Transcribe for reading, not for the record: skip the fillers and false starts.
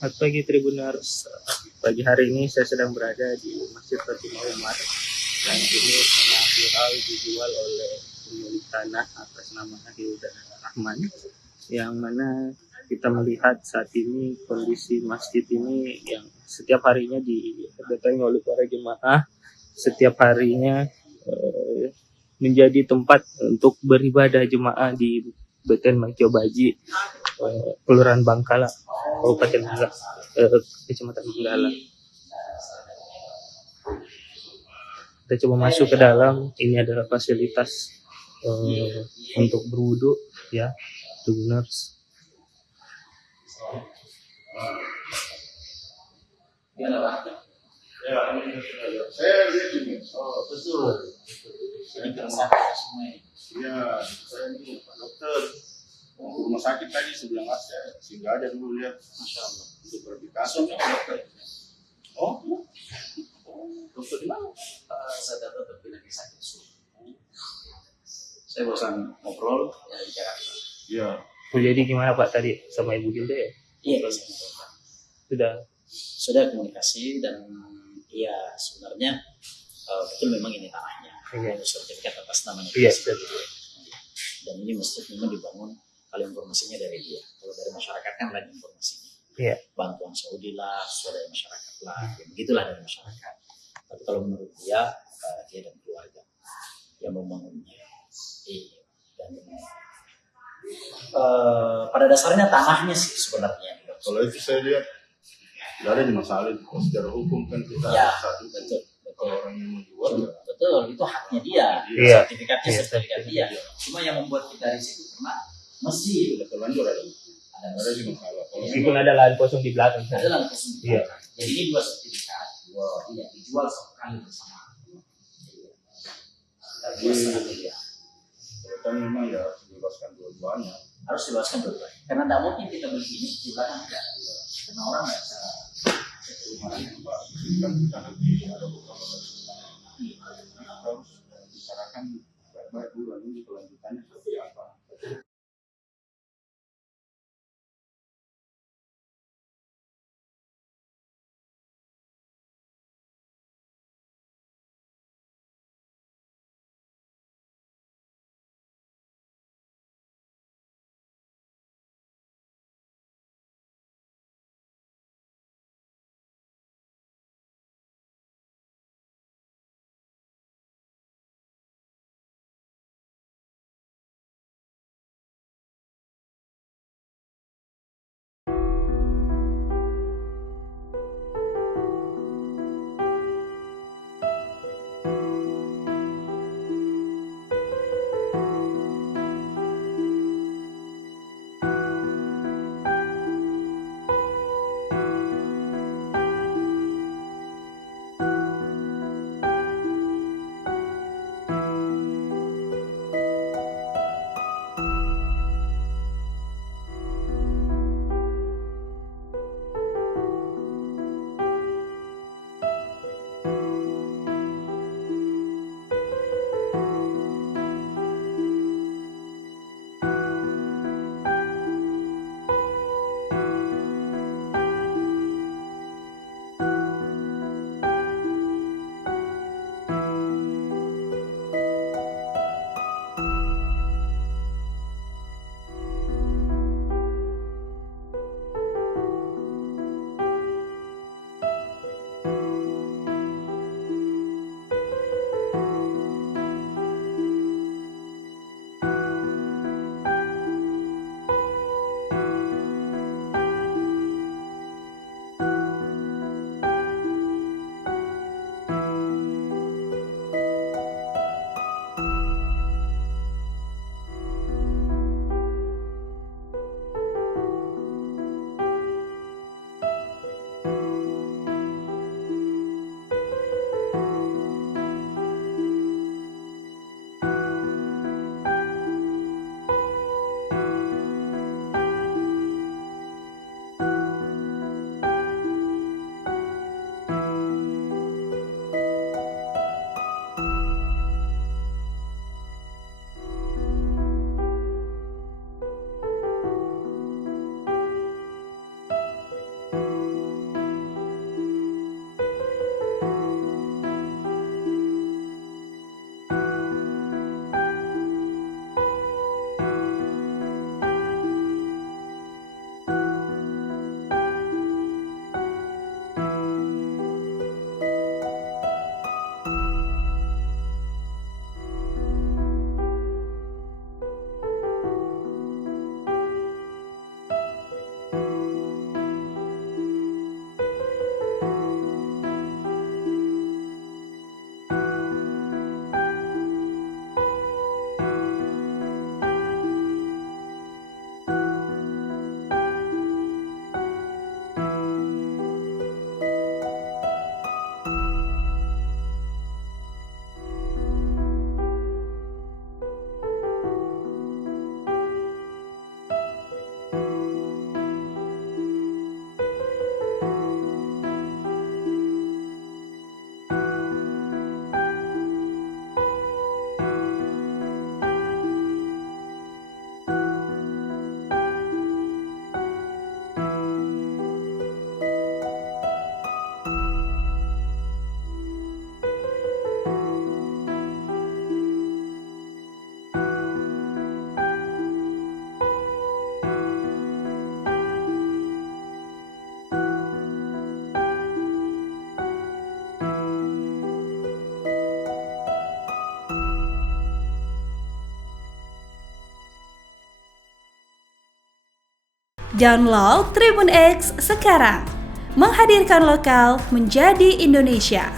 Selamat pagi Tribuners. Pagi hari ini saya sedang berada di Masjid Fatimah Umar yang ini tengah viral dijual oleh pemilik tanah atas nama Hilda Rahman, yang mana kita melihat saat ini kondisi masjid ini yang setiap harinya didatangi oleh para jemaah, setiap harinya menjadi tempat untuk beribadah jemaah di Beten Mangkiobaji, Kelurahan Bangkala, Kabupaten Kecamatan Manggala. Kita coba masuk ke dalam. Ini adalah fasilitas untuk berwudu, ya, Tribuners. Saya lihat ini. Oh, betul. Ini ya, saya ini Pak Dokter. Rumah sakit tadi sebelah mas ya, sehingga ada dulu lihat, masya Allah, untuk verifikasi. Oh, dokter di mana? Saya datang terpilih di sakit saya bosan ngobrol dari Jakarta. Iya. Jadi gimana Pak tadi sama Ibu Hilda ya? Iya, sudah komunikasi dan ya sebenarnya betul memang ini tanahnya. Iya. Sertifikat atas namanya. Iya. Dan ini masjid memang dibangun kalau informasinya dari dia. Kalau dari masyarakat kan lain informasinya. Iya. Bantuan Saudi lah, sesuai dari masyarakat lah. Ya, begitulah dari masyarakat. Tapi kalau menurut dia dan keluarga yang membangunnya. Dan pada dasarnya tanahnya sih sebenarnya. Kalau itu saya lihat tidak ada masalah itu. Secara hukum kan kita ya, satu. Betul. Kalau orang yang menjual, betul, itu haknya dia. Iya. Sertifikat dia. Cuma yang membuat kita di situ karena masjid sudah terlanjur ada. Ada masalah. Meskipun ada lahan kosong di belakang. Ada lahan kosong di belakang. Iya. Jadi ini dua sertifikat. Tidak dijual satu kali bersama. Kan memang ya harus dibebaskan dua-duanya. Harus dibebaskan dua-duanya. Karena tidak mungkin kita beli ini di belakang tidak. Karena orang nggak bisa. Kan kita nanti ada beberapa harus bicarakan baik-baik dulu nanti kelanjutannya seperti apa. Download Tribun X sekarang. Menghadirkan lokal menjadi Indonesia.